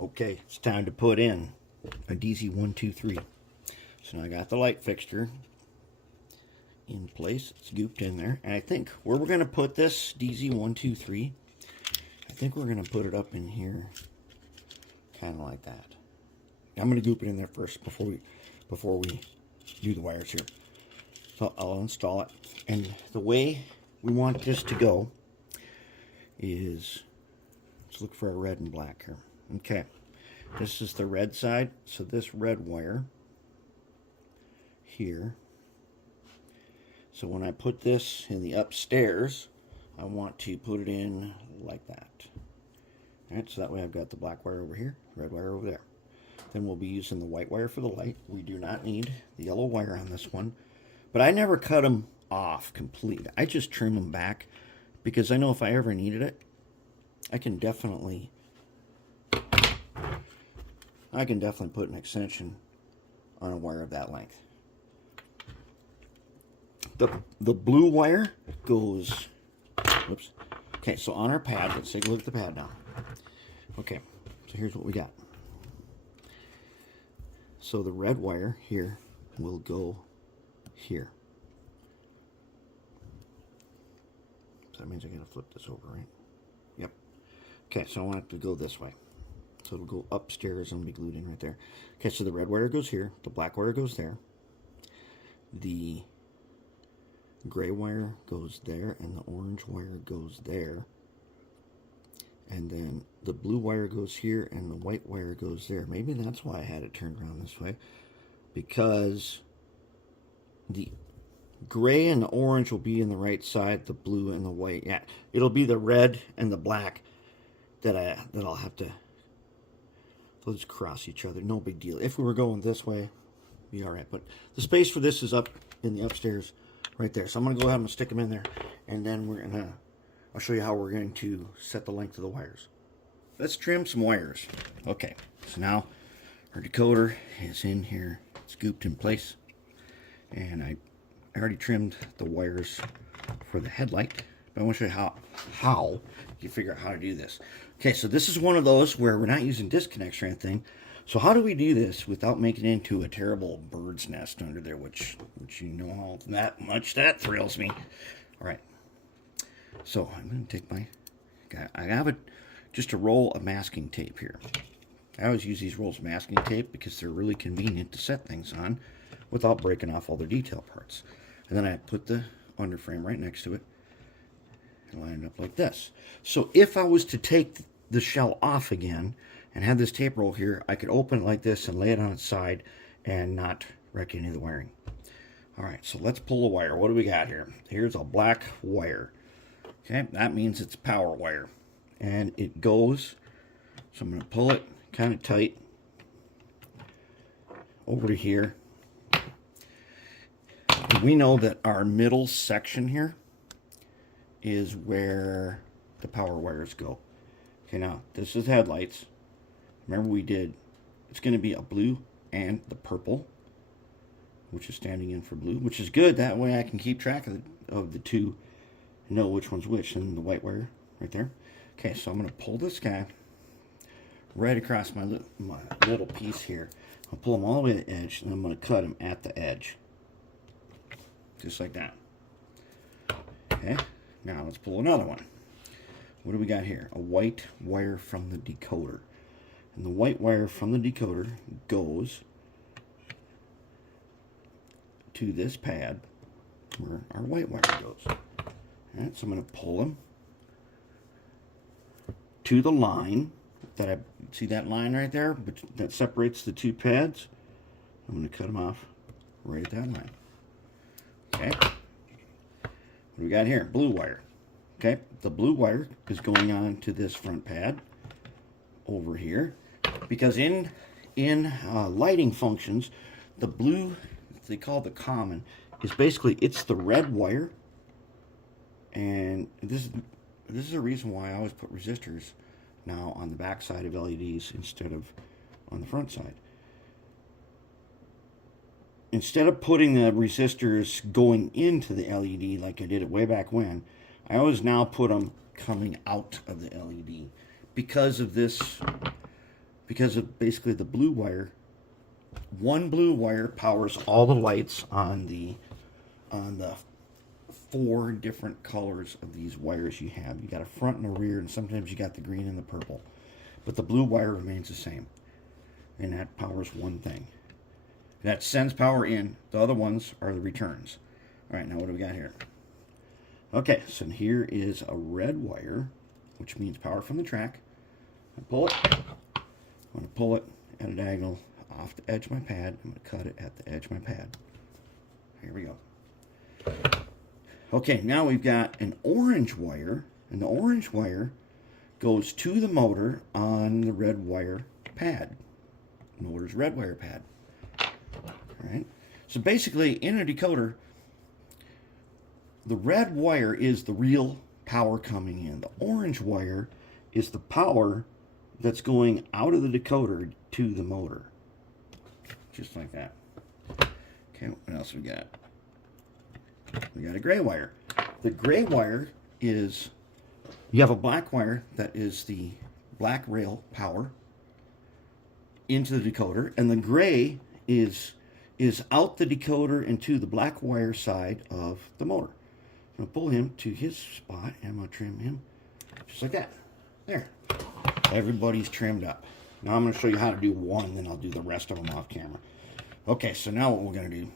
Okay, it's time to put in a DZ123. So now I got the light fixture in place. It's gooped in there. And I think where we're going to put this DZ123, I think we're going to put it up in here, kind of like that. I'm going to goop it in there first before we do the wires here. So I'll install it. And the way we want this to go is, let's look for a red and black here. Okay, this is the red side, so this red wire here. So when I put this in the upstairs, I want to put it in like that. All right, so that way I've got the black wire over here, red wire over there. Then we'll be using the white wire for the light. We do not need the yellow wire on this one, but I never cut them off completely. I just trim them back because I know if I ever needed it, I can definitely put an extension on a wire of that length. The blue wire goes, whoops. Okay, so on our pad, let's take a look at the pad now. Okay, so here's what we got. So the red wire here will go here. So that means I gotta flip this over, right? Yep. Okay, so I want it to go this way. So it'll go upstairs and be glued in right there. Okay, so the red wire goes here, the black wire goes there, the gray wire goes there, and the orange wire goes there. And then the blue wire goes here, and the white wire goes there. Maybe that's why I had it turned around this way, because the gray and the orange will be in the right side, the blue and the white. Yeah, it'll be the red and the black that I'll have to. They'll just cross each other. No big deal. If we were going this way, be all right. But the space for this is up in the upstairs, right there. So I'm gonna go ahead and stick them in there, and then I'll show you how we're going to set the length of the wires. Let's trim some wires. Okay, so now our decoder is in here. It's gooped in place. And I already trimmed the wires for the headlight. But I want to show you how you figure out how to do this. Okay, so this is one of those where we're not using disconnects or anything. So how do we do this without making it into a terrible bird's nest under there, which you know how that much that thrills me. All right. So I'm going to take I have just a roll of masking tape here. I always use these rolls of masking tape because they're really convenient to set things on without breaking off all the detail parts. And then I put the underframe right next to it and line it up like this. So if I was to take the shell off again and have this tape roll here, I could open it like this and lay it on its side and not wreck any of the wiring. All right, so let's pull the wire. What do we got here? Here's a black wire. Okay, that means it's power wire. And it goes, so I'm going to pull it kind of tight over to here. And we know that our middle section here is where the power wires go. Okay, now this is headlights. Remember it's going to be a blue and the purple, which is standing in for blue, which is good. That way I can keep track of the two, know which one's which, and the white wire right there. Okay, so I'm going to pull this guy right across my little piece here. I'll pull them all the way to the edge, and I'm going to cut them at the edge. Just like that. Okay, now let's pull another one. What do we got here? A white wire from the decoder. And the white wire from the decoder goes to this pad where our white wire goes. All right, so I'm going to pull them to the line see that line right there that separates the two pads. I'm going to cut them off right at that line. Okay, what do we got here? Blue wire. Okay, the blue wire is going on to this front pad over here, because in lighting functions, the blue, they call the common, is basically, it's the red wire. And this is a reason why I always put resistors now on the back side of LEDs instead of on the front side. Instead of putting the resistors going into the LED like I did it way back when, I always now put them coming out of the LED because of this because of basically the blue wire. One blue wire powers all the lights on the 4 different colors of these wires you have. You got a front and a rear, and sometimes you got the green and the purple. But the blue wire remains the same, and that powers one thing. That sends power in. The other ones are the returns. All right, now what do we got here? Okay, so here is a red wire, which means power from the track. I pull it. I'm going to pull it at a diagonal off the edge of my pad. I'm going to cut it at the edge of my pad. Here we go. Okay, now we've got an orange wire, and the orange wire goes to the motor on the red wire pad. Motor's red wire pad. All right. So basically, in a decoder, the red wire is the real power coming in. The orange wire is the power that's going out of the decoder to the motor. Just like that. Okay, what else we got? We got a gray wire. The gray wire is, you have a black wire that is the black rail power into the decoder, and the gray is out the decoder and to the black wire side of the motor. I'm going to pull him to his spot, and I'm going to trim him just like that. There. Everybody's trimmed up. Now I'm going to show you how to do one, then I'll do the rest of them off camera. Okay, so now what we're going to do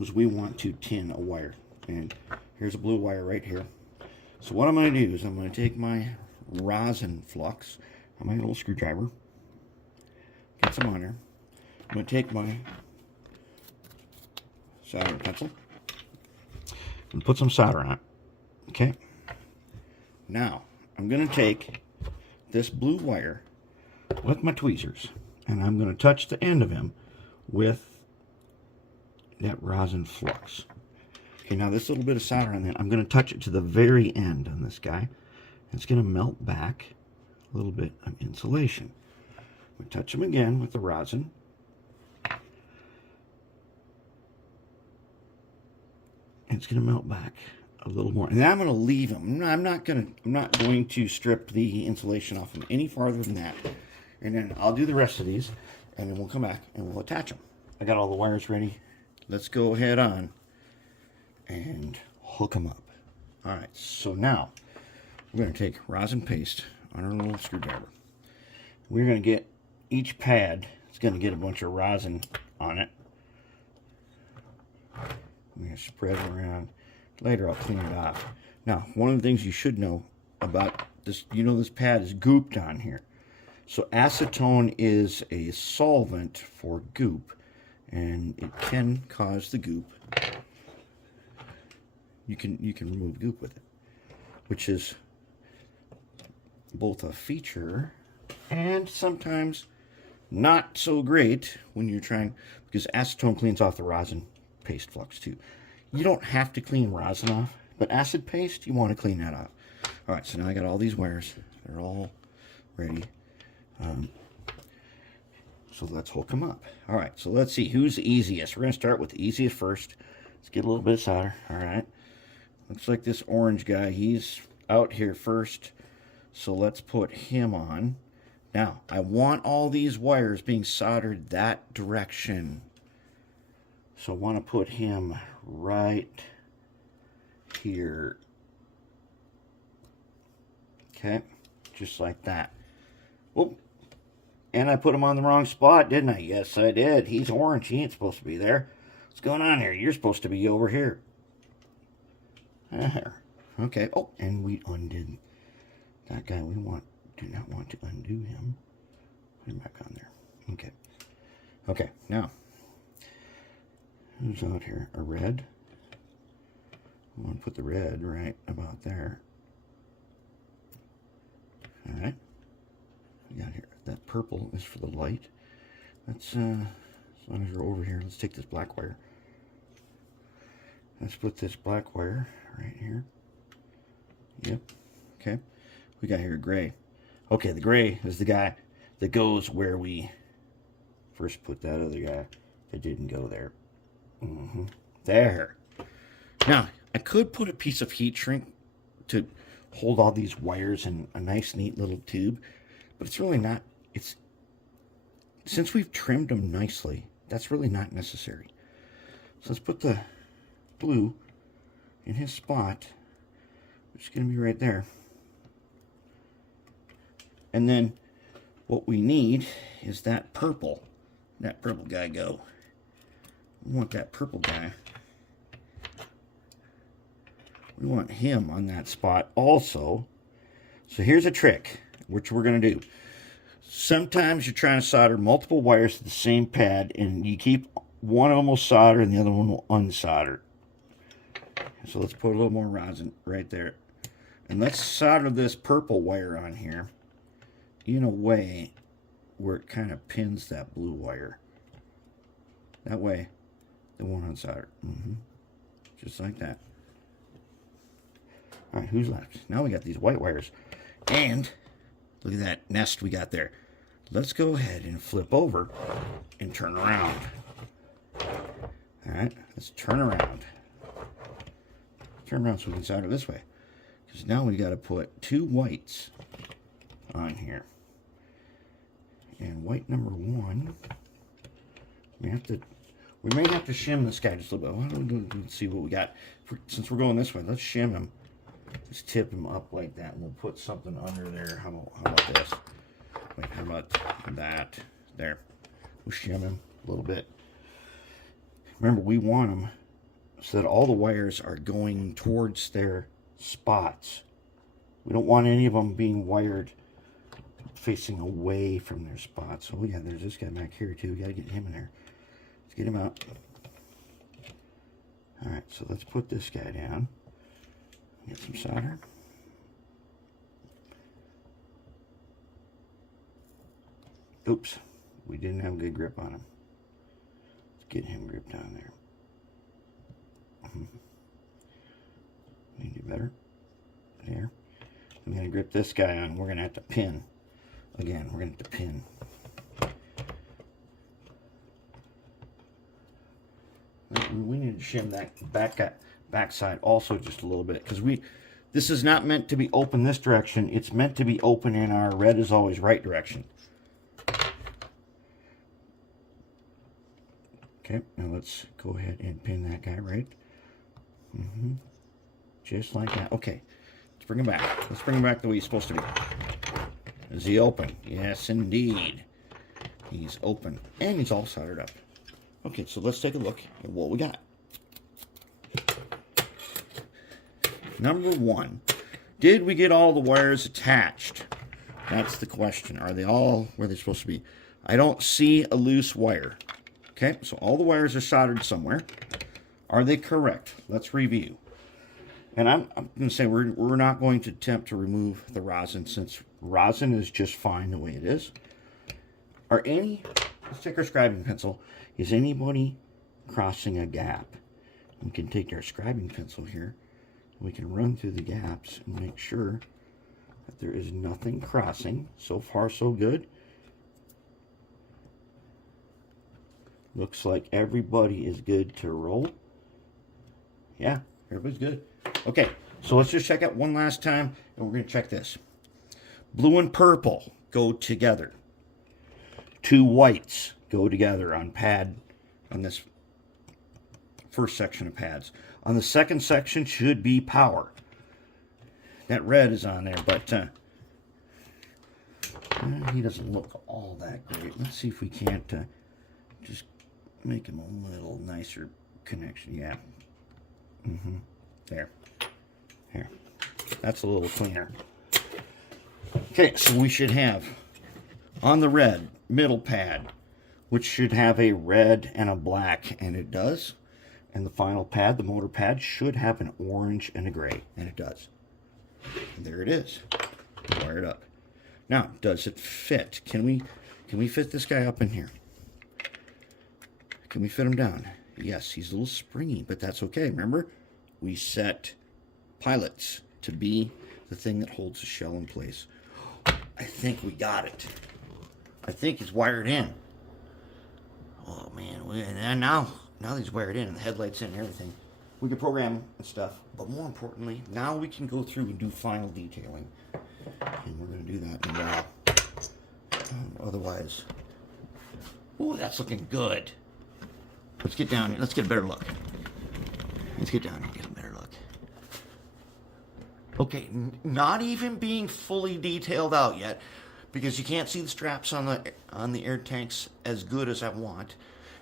is we want to tin a wire. And here's a blue wire right here. So what I'm going to do is I'm going to take my rosin flux on my little screwdriver, get some on there. I'm going to take my soldering pencil and put some solder on it. Okay. Now I'm going to take this blue wire with my tweezers, and I'm going to touch the end of him with that rosin flux. Okay, now this little bit of solder on that, I'm going to touch it to the very end on this guy. It's going to melt back a little bit of insulation. We touch him again with the rosin. It's going to melt back a little more, and then I'm going to leave him. I'm not going to strip the insulation off him any farther than that. And then I'll do the rest of these, and then we'll come back and we'll attach them. I got all the wires ready. Let's go head on and hook them up. All right, so now we're going to take rosin paste on our little screwdriver. We're going to get each pad. It's going to get a bunch of rosin on it. I'm going to spread it around. Later I'll clean it off. Now, one of the things you should know about this, you know, this pad is gooped on here. So acetone is a solvent for goop, and it can cause the goop. You can remove goop with it, which is both a feature and sometimes not so great when you're trying, because acetone cleans off the rosin paste flux too. You don't have to clean rosin off, but acid paste, you want to clean that off. All right, so now I got all these wires. They're all ready. So let's hook them up. All right, so let's see who's the easiest. We're going to start with the easiest first. Let's get a little bit of solder. All right. Looks like this orange guy, he's out here first. So let's put him on. Now, I want all these wires being soldered that direction. So I want to put him right here. Okay, just like that. Oh, and I put him on the wrong spot, didn't I? Yes, I did. He's orange. He ain't supposed to be there. What's going on here? You're supposed to be over here. There. Okay. Oh, and we undid that guy. We do not want to undo him. Put him back on there. Okay. Okay, now, who's out here? A red. I want to put the red right about there. All right. We got here. That purple is for the light. Let's, as long as you're over here, let's take this black wire. Let's put this black wire right here. Yep. Okay. We got here gray. Okay, the gray is the guy that goes where we first put that other guy that didn't go there. There. Now, I could put a piece of heat shrink to hold all these wires in a nice, neat little tube, but it's really not. since we've trimmed them nicely, that's really not necessary. So let's put the blue in his spot, which is going to be right there. And then what we need is that purple. That purple guy go. We want that purple guy. We want him on that spot also. So here's a trick, which we're going to do. Sometimes you're trying to solder multiple wires to the same pad, and you keep one almost soldered and the other one unsoldered. So let's put a little more rosin right there. And let's solder this purple wire on here in a way where it kind of pins that blue wire. That way, it won't unsolder. Just like that. All right, who's left? Now we got these white wires. And look at that nest we got there. Let's go ahead and flip over and turn around. All right, let's turn around. Turn around so we can solder this way. Because now we got to put 2 whites on here. And white number 1, we may have to shim this guy just a little bit. Let's see what we got. Since we're going this way, let's shim him. Just tip him up like that, and we'll put something under there. How about this? Wait, how about that? There. We'll shim him a little bit. Remember, we want them so that all the wires are going towards their spots. We don't want any of them being wired facing away from their spots. So yeah, there's this guy back here too. We got to get him in there. Let's get him out. All right, so let's put this guy down. Get some solder. Oops, we didn't have a good grip on him. Let's get him gripped down there. Need to do better. There. I'm going to grip this guy on. We're going to have to pin. Again, we're going to have to pin. We need to shim that backside also just a little bit, because this is not meant to be open this direction. It's meant to be open in our red is always right direction. Okay, now let's go ahead and pin that guy right. Just like that. Okay, let's bring him back. Let's bring him back the way he's supposed to be. Is he open? Yes, indeed. He's open, and he's all soldered up. Okay, so let's take a look at what we got. Number 1, did we get all the wires attached? That's the question. Are they all where they're supposed to be? I don't see a loose wire. Okay, so all the wires are soldered somewhere. Are they correct? Let's review. And I'm going to say we're not going to attempt to remove the rosin, since rosin is just fine the way it is. Let's take our scribing pencil. Is anybody crossing a gap? We can take our scribing pencil here. We can run through the gaps and make sure that there is nothing crossing. So far, so good. Looks like everybody is good to roll. Yeah, everybody's good. Okay, so let's just check out one last time, and we're going to check this. Blue and purple go together. 2 whites go together on this first section of pads. On the second section should be power. That red is on there, but he doesn't look all that great. Let's see if we can't just make him a little nicer connection. Yeah. There. Here. That's a little cleaner. Okay, so we should have on the red middle pad, which should have a red and a black, and it does. And the final pad, the motor pad, should have an orange and a gray, and it does. And there it is. Wire it up. Now, does it fit? Can we fit this guy up in here? Can we fit him down? Yes, he's a little springy, but that's okay. Remember, we set pilots to be the thing that holds the shell in place. I think we got it. I think it's wired in. Oh man, and now he's wired in and the headlights in and everything. We can program and stuff, but more importantly, now we can go through and do final detailing. And we're going to do that in a while. Otherwise, Oh, that's looking good. Let's get down. Let's get a better look. Let's get down and get a better look. Okay, not even being fully detailed out yet, because you can't see the straps on the air tanks as good as I want,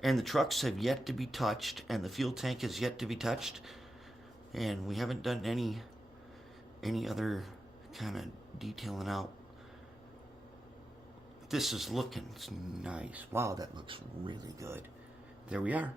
and the trucks have yet to be touched, and the fuel tank is yet to be touched, and we haven't done any other kind of detailing out. This is looking nice. Wow, that looks really good. There we are.